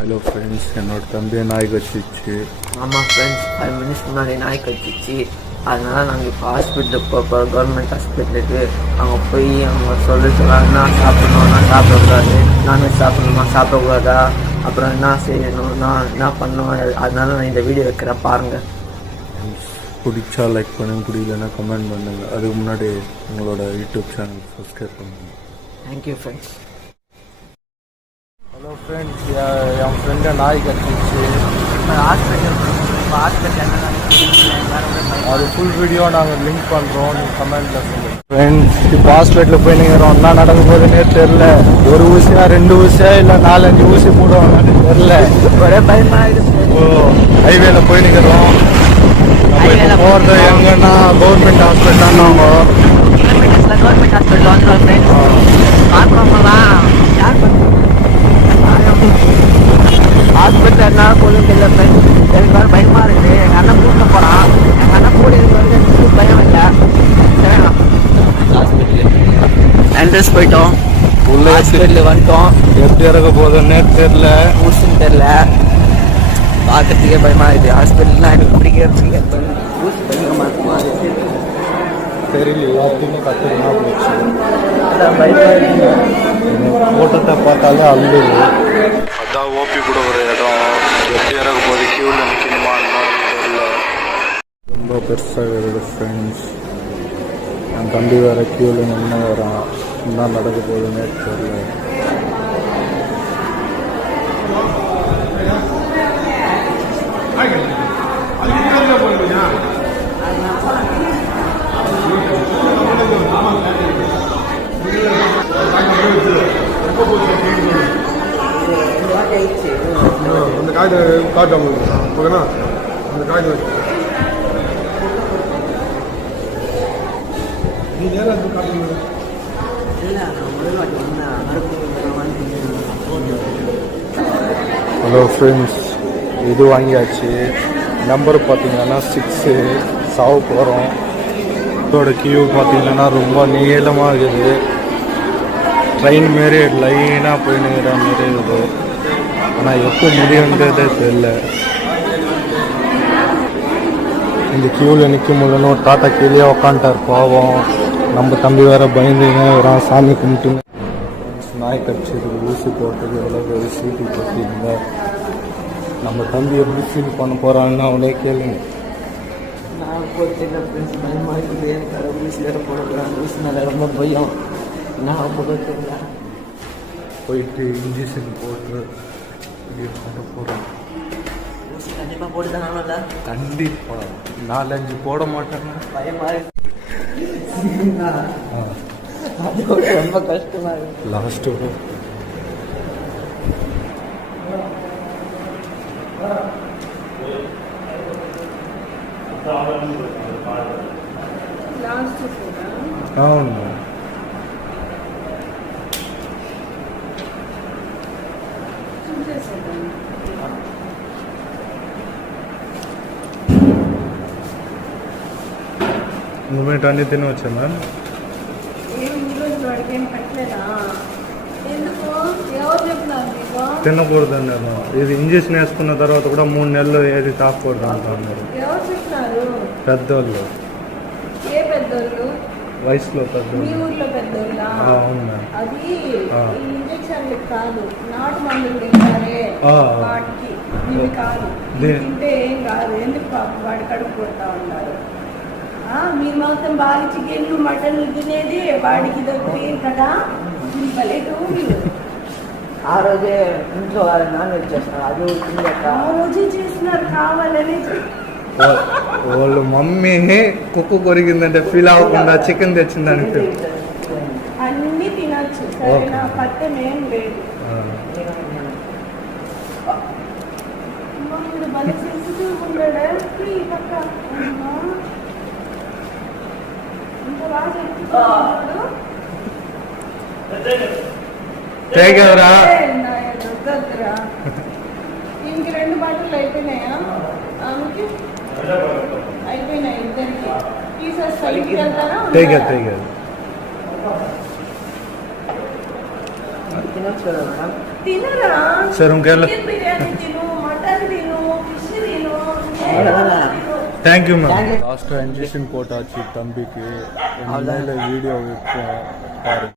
Hello friends, என்னோட தம்பியை நாய் கடிச்சிச்சு. ஆமாம் ஃப்ரெண்ட்ஸ், 5 மினிட்ஸ் முன்னாடி நாய் கடிச்சிச்சு. அதனால் நாங்கள் இப்போ ஹாஸ்பிட்டலுக்கு போகிறோம், கவர்மெண்ட் ஹாஸ்பிட்டலுக்கு. அங்கே போய் அவங்க சொல்லிட்டுருக்காங்க என்ன சாப்பிடணும், என்ன சாப்பிடக்கூடாது, நான்வெஜ் சாப்பிடணுமா சாப்பிடக்கூடாதா, அப்புறம் என்ன செய்யணும், நான் என்ன பண்ணணும். அதனால நான் இந்த வீடியோ வைக்கிறேன், பாருங்கள். பிடிச்சா லைக் பண்ணுங்கள், பிடிக்கலன்னா கமெண்ட் பண்ணுங்கள். அதுக்கு முன்னாடி உங்களோட யூடியூப் சேனல் சப்ஸ்கிரைப் பண்ணுங்கள். Thank you friends. ஹலோ ஃப்ரெண்ட்ஸ், என் ஃப்ரெண்டை நாய் கடிச்சிச்சு. அது ஃபுல் வீடியோ நாங்கள் லிங்க் பண்ணுறோம், நீங்கள் கமெண்ட்டில் சொல்லுங்கள். ஃப்ரெண்ட்ஸ், இப்போ ஹாஸ்பிட்டலில் போய் நிற்கிறோம். என்ன நடக்க போகுதுன்னே தெரில. ஒரு ஊசியா 2 ஊசியா இல்லை 4-5 ஊசி போடுவாங்கன்னு தெரில. ஒரே பயமாக. ஹைவேல போய் நிற்கிறோம். போகிறது எங்கன்னா கவர்மெண்ட் ஹாஸ்பிட்டல் தாங்க. கவர்மெண்ட் ஹாஸ்பிட்டல் வந்துடும் ஃப்ரெண்ட்ஸ். பார்க்குறவங்களாம் யார் ஹாஸ்பிட்டல் என்ன போதும் இல்லை ஃப்ரெண்ட்ஸ். எனக்கு வேறு பயமாக இருக்குது. எங்கள் அண்ணன் கூப்பிட்டு போகிறான். எங்கள் அண்ணன் கூட வந்து எனக்கு பயம் இல்லை. என்ட்ரன்ஸ் போயிட்டோம், உள்ள ஹாஸ்பிட்டல் வந்துட்டோம். எப்படி இறக்க போகுதுன்னே தெரில, ஊசின்னு தெரில. பார்க்கறதுக்கே பயமாக இருக்குது. ஹாஸ்பிட்டல்லாம் எனக்கு பிடிக்கிறதுக்கு ஊசி பயங்கரமாக இருக்கும். அது தெரியல, எல்லாத்தையுமே கற்றுக்கணும் போச்சு. பயமாக இருக்குது. ஓட்டத்தை பார்த்தாலே அள்ளுது. அதான் ஓபி கூட ஒரு இடம். எப்படி இறக்க போது கியூவில் நிற்கணுமான்னு தெரியல. ரொம்ப பெருசாக இருக்குது ஃப்ரெண்ட்ஸ். என் தம்பி வேறு கியூவில் நின்று வரான். என்ன நடக்க போகுதுன்னே தெரியல. அந்த காய்கறி காட்டும் ஓகேண்ணா, அந்த காய்கறி நீ நேரம் காட்டுங்க. ஹலோ ஃப்ரெண்ட்ஸ், இது வாங்கியாச்சு. நம்பர் பார்த்தீங்கன்னா 6 சாவ போகிறோம். இதோட கியூ பார்த்தீங்கன்னா ரொம்ப நீளமாக இருக்குது. ட்ரெயின் மாரி லைனாக போய் நிற்கிற மாரி இருக்குது. ஆனால் எப்போ முடியுன்றதே தெரியல. இந்த கியூவில் நிற்க முடியலன்னு ஒரு டாட்டா கீழே உக்காண்டார் பாவம். நம்ம தம்பி வேற பயந்துங்க வரான் சாமி கும்பிட்டுன்னு. நாய் கடிச்சதுக்கு ஊசி போட்டது எவ்வளோ பெரிய சீட்டு போட்டிருந்த. நம்ம தம்பி எப்படி ஃபீல் பண்ண போகிறான்னு அவளே கேளுங்க. நான் போட்டு ஃப்ரெண்ட்ஸ் பயமாக இருக்குது. எனக்கு ஊசி வேறு போடக்கூடாது. ஊசி மேலே ரொம்ப பயம். நான் போட தெரியல. போயிட்டு இன்ஜெக்ஷன் போட்டு போட போகிறோம். ஊசி கண்டிப்பாக போட்டு தான் நானும் இல்லை. கண்டிப்பாக 4-5 போட மாட்டாங்க. பயமாக இருக்கு. அதோட ரொம்ப கஷ்டமாக இருக்கு. லாஸ்ட்டு అవును. నువ్వేంటి అన్నీ తినవచ్చా మ్యామ్? తినకూడదండి. ఇది ఇంజక్షన్ వేసుకున్న తర్వాత కూడా 3 నెలలు ఏది తాకూడదు అంటున్నారు పెద్దోళ్ళు. వయసులో పెద్దోళ్ళు. అవును మ్యామ్. అది ఇంజక్షన్లు కాదు, నాటు మందులు తింటారే వాటికి ఇవి కాదు. తింటే ఏం కాదు. ఎందుకు పాపం వాడి కడుపు కొడతా ఉన్నారు. మీరు మొత్తం బాగా చికెన్లు మటన్లు తినేది వాడికి దొరికి కదా. పలేదు ఆ రోజే ఇంట్లో నాన్ వెజ్ చేస్తున్నారు. అది ఆ రోజే చేస్తున్నారు కావాలని. వాళ్ళ మమ్మీ కుక్కు కొరిగిందంటే ఫీల్ అవ్వకుండా చికెన్ తెచ్చిందంటే అన్ని తినచ్చు. సరేనా, పట్టం ఏం లేదు. భలే సెన్సిటివ్ ఉన్నాడు ఈ పక్క. ఇంత బాగా చెప్తున్నాడు. ఇంక 2 బాటిల్ అయిపోయినాయా? ఆమెకి అయిపోయినాయి. ఇద్దరికి తీసేస్తారా? తినొచ్చు కదా మేడం. తినరా? సరే ఇంకెళ్ళ బిర్యానీ அவ்வளோதான். Thank you ma'am. லாஸ்ட்டாக இன்ஜெக்ஷன் போட்டாச்சு தம்பிக்கு. வீடியோ பாரு.